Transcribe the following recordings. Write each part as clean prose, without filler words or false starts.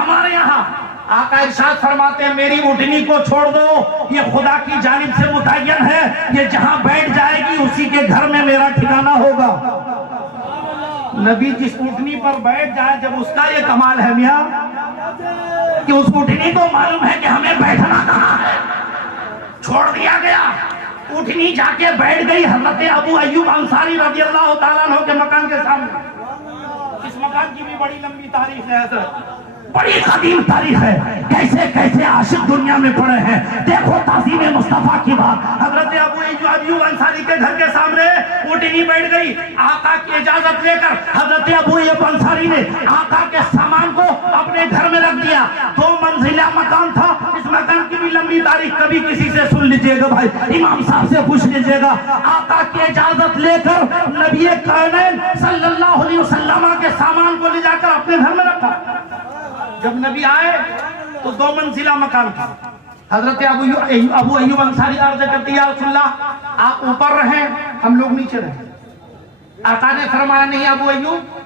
ہمارے یہاں آقا ارشاد فرماتے ہیں میری اٹھنی کو چھوڑ دو، یہ خدا کی جانب سے متعین ہے، یہ جہاں بیٹھ جائے گی اسی کے گھر میں میرا ٹھکانہ ہوگا۔ نبی جس اٹھنی پر بیٹھ جائے، جب اس کا یہ کمال ہے میاں کہ اس اٹھنی کو معلوم ہے کہ ہمیں بیٹھنا کہاں ہے، چھوڑ دیا گیا، اٹھنی جا کے بیٹھ گئی حضرت ابو ایوب انصاری رضی اللہ تعالیٰ عنہ کے مکان کے سامنے۔ اس مکان کی بھی بڑی لمبی تاریخ ہے حضرت، بڑی قدیم تاریخ ہے، کیسے کیسے عاشق دنیا میں پڑے ہیں۔ دیکھو تعظیم مصطفیٰ کی بات، حضرت ابو ایوب انصاری کے گھر کے سامنے اٹھنی بیٹھ گئی، آقا کی اجازت لے کر حضرت ابو ایوب انصاری نے آقا کے سامان کو اپنے گھر میں رکھ دیا۔ 2 منزلہ مکان تھا، اس مکان کی بھی لمبی تاریخ کبھی کسی سے سن لیجئے گا بھائی، امام صاحب سے پوچھ لیجئے گا۔ آقا کی اجازت لے کر نبی کائنات صلی اللہ علیہ وسلم کے سامان کو لے جا کر اپنے گھر میں رکھا۔ جب نبی آئے تو 2 منزلہ مکان تھا۔ حضرت ابو ایوب انصاری عرض کرتی یا رسول اللہ آپ اوپر رہیں ہم لوگ نیچے رہیں۔ آقا نے فرمایا نہیں ابو ایوب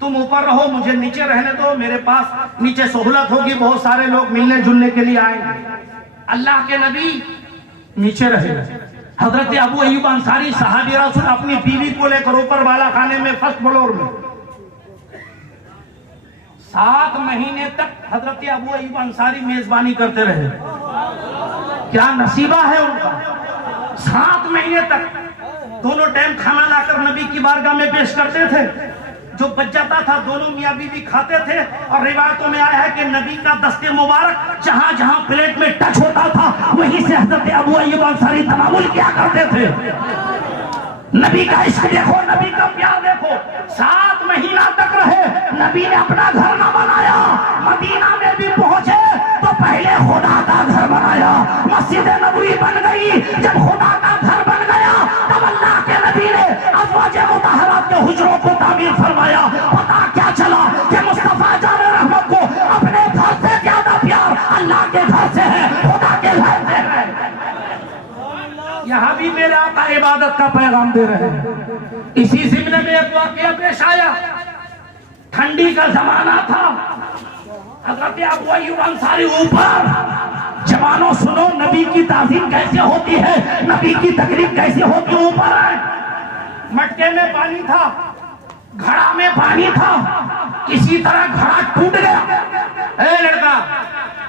تم اوپر رہو، مجھے نیچے رہنے دو، میرے پاس نیچے سہولت ہوگی، بہت سارے لوگ ملنے جلنے کے لیے آئیں گے۔ اللہ کے نبی نیچے رہے۔ حضرت ابو ایوب انصاری صحابی رسول اپنی بیوی کو لے کر اوپر والا خانے میں فرسٹ فلور میں 7 مہینے تک حضرت ابو ایوب انصاری میزبانی کرتے رہے۔ کیا نصیبہ ہے ان کا، 7 مہینے تک دونوں ٹائم کھانا لا کر نبی کی بارگاہ میں پیش کرتے تھے، جو بچ جاتا تھا دونوں میاں بیوی کھاتے تھے، اور روایتوں میں آیا ہے کہ نبی کا دست مبارک جہاں جہاں پلیٹ میں ٹچ ہوتا تھا وہیں سے حضرت ابو ایوب انصاری تناول کیا کرتے تھے۔ نبی کا عشق دیکھو، نبی کا پیار دیکھو، 7 مہینہ تک رہے، نبی نے اپنا گھر نہ بنایا، مدینہ میں بھی پہنچے تو پہلے خدا کا گھر بنایا، مسجد نبوی بن گئی، جب خدا کا گھر بن گیا تب اللہ کے نبی نے ازواج مطہرات کے حجروں کو تعمیر فرمایا۔ پتہ کیا چلا کہ مصطفیٰ جان رحمت کو اپنے گھر سے زیادہ پیار اللہ کے گھر سے ہے، خدا کے گھر سے ہے۔ یہاں بھی میرے آقا عبادت کا پیغام دے رہے ہیں۔ اسی ضمن میں ایک واقعہ پیش آیا، ٹھنڈی کا زمانہ تھا، حضرت ابو ایوب انصاری اوپر، جوانوں سنو نبی کی تعظیم کیسے ہوتی ہے، نبی کی تقریب کیسے ہوتی ہے۔ اوپر ہے، مٹکے میں پانی تھا، گھڑا میں پانی تھا، کسی طرح گھڑا ٹوٹ گیا۔ اے لڑکا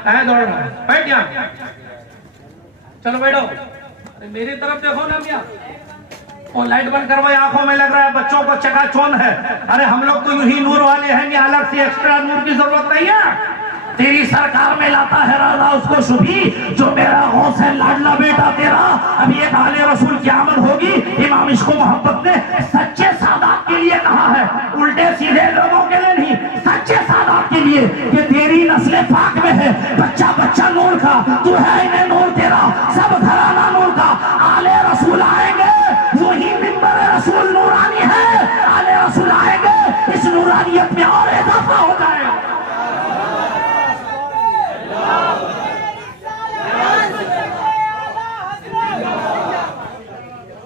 اے دوڑ رہا بیٹھ جا، چلو بیٹھو، میری طرف دیکھو نا میاں، وہ لائٹ بند کروائی، آنکھوں میں لگ رہا ہے بچوں کو چکا چون ہے۔ ارے ہم لوگ تو یوں ہی نور والے ہیں، یہ الگ سے ایکسٹرا نور کی ضرورت نہیں ہے۔ تیری سرکار میں لاتا ہے راضا اس کو شبھی، جو میرا غوث ہے لاڈلا بیٹا تیرا۔ ابھی ایک آل رسول کی آمد ہوگی، امام عشق و محبت نے سچے سادات کے لیے کہا ہے، الٹے سیدھے لوگوں کے لیے نہیں، سچے سادات کے لیے، کہ تیری نسل پاک میں ہے بچہ بچہ نور کا، تو ہے انہیں نور تیرا، سب گھرانہ نور کا۔ آل رسول آئیں گے وہی منبر رسول نورانی ہے، آل رسول آئیں گے اس نورانیت میں اور اضافہ ہو جائے۔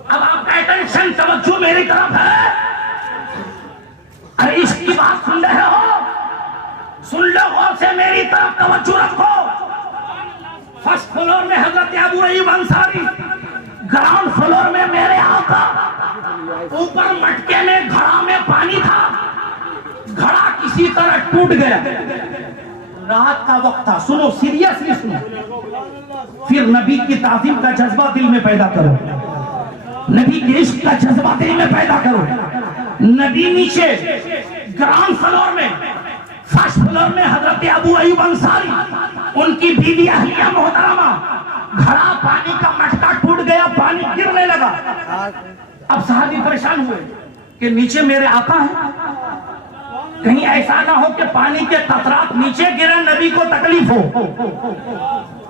اب آپ کا اٹینشن توجہ میری طرف ہے، ارے اس کی بات سن رہے ہو، سن لو غور سے، میری طرف توجہ رکھو۔ فرسٹ فلور میں حضرت ابو ایوب انصاری، گراؤنڈ فلور میں میرے آقا، اوپر مٹکے میں گھڑا میں پانی تھا، گھڑا کسی طرح ٹوٹ گیا، رات کا وقت تھا، سنو سیریسلی سنو، پھر نبی کی تعظیم کا جذبہ دل میں پیدا کرو، نبی کے عشق کا جذبہ دل میں پیدا کرو۔ نبی نیچے گراؤنڈ فلور میں، فرسٹ فلور میں حضرت ابو ایوب انصاری، ان کی بیوی اہلیہ محترمہ، گھڑا پانی کا مٹکا ٹوٹ گیا، پانی گرنے لگا۔ اب صحابی پریشان ہوئے کہ نیچے میرے آقا ہیں، کہیں ایسا نہ ہو کہ پانی کے قطرات نیچے گرے نبی کو تکلیف ہو۔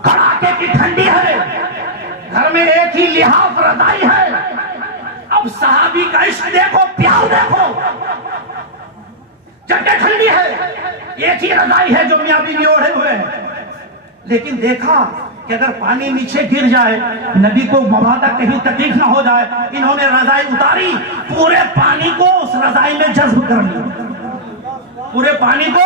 کڑاکے کی ٹھنڈی ہے، گھر میں ایک ہی لحاف رضائی ہے۔ اب صحابی کا عشق دیکھو، پیار دیکھو، جگہ ٹھنڈی ہے، ایک ہی رضائی ہے جو میاں بیوی اوڑھے ہوئے ہیں، لیکن دیکھا کہ اگر پانی نیچے گر جائے نبی کو مبادہ کہیں تکلیف نہ ہو جائے، انہوں نے رضائی اتاری، پورے پانی کو اس رضائی میں جذب کر لیا، پورے پانی کو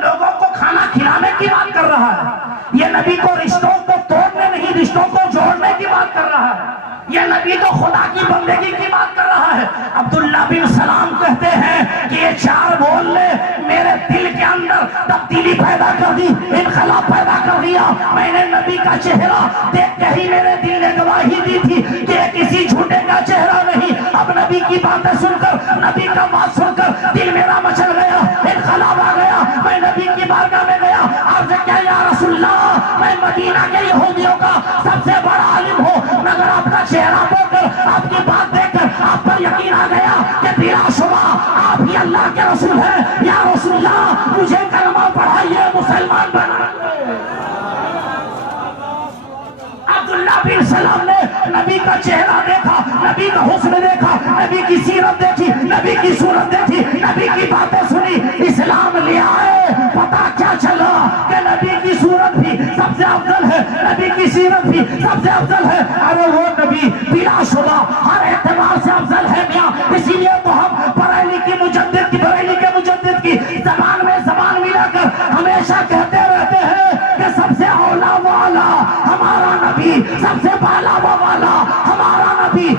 لوگوں کو کھانا کھلانے کی بات کر رہا ہے، یہ نبی کو رشتوں کو توڑنے نہیں رشتوں کو جوڑنے کی بات کر رہا ہے، یہ نبی تو خدا کی بندگی کی بات کر رہا ہے۔ عبداللہ بن سلام کہتے ہیں کہ یہ چار بول لے میرے دل کے اندر تبدیلی پیدا کر دی، انقلاب پیدا کر دیا۔ میں نے نبی کا چہرہ دیکھ کے ہی میرے دل نے گواہی دی تھی کہ یہ کسی جھوٹے کا چہرہ نہیں۔ اب نبی کی باتیں سن کر، نبی کا بات سن کر دل میرا مچل گیا، انقلاب آ گیا۔ میں نبی کی بارگاہ میں گیا، عرض کیا یا رسول اللہ، میں مدینہ کے یہودیوں کا سب سے بڑا عالم ہوں، مگر آپ کا چہرہ دیکھ کر، آپ کی بات دیکھ کر آپ پر یقین آ گیا کہ بلا شبہ آپ ہی اللہ کے رسول ہیں۔ یا رسول اللہ مجھے کلمہ پڑھائیے، مسلمان بنائیے۔ عبداللہ بن سلام نے نبی کا چہرہ دیکھا، نبی کا حسن دیکھا، نبی کی سیرت دیکھی، نبی کی صورت دیکھی، نبی کی باتیں سنی، اسلام لے آئے۔ پتا کیا چلا کہ نبی کی صورت بھی سب سے افضل ہے، نبی کی سیرت بھی سب سے افضل ہے۔ ارے وہ نبی بلا شبہ ہر اعتبار سے افضل ہے میاں۔ اسی لیے تو ہم بریلی کے مجدد کی زبان میں زبان ملا کر ہمیشہ کہتے رہتے ہیں کہ سب سے اولا و اعلیٰ ہمارا نبی، سب سے بالا و بالا ہمارا نبی،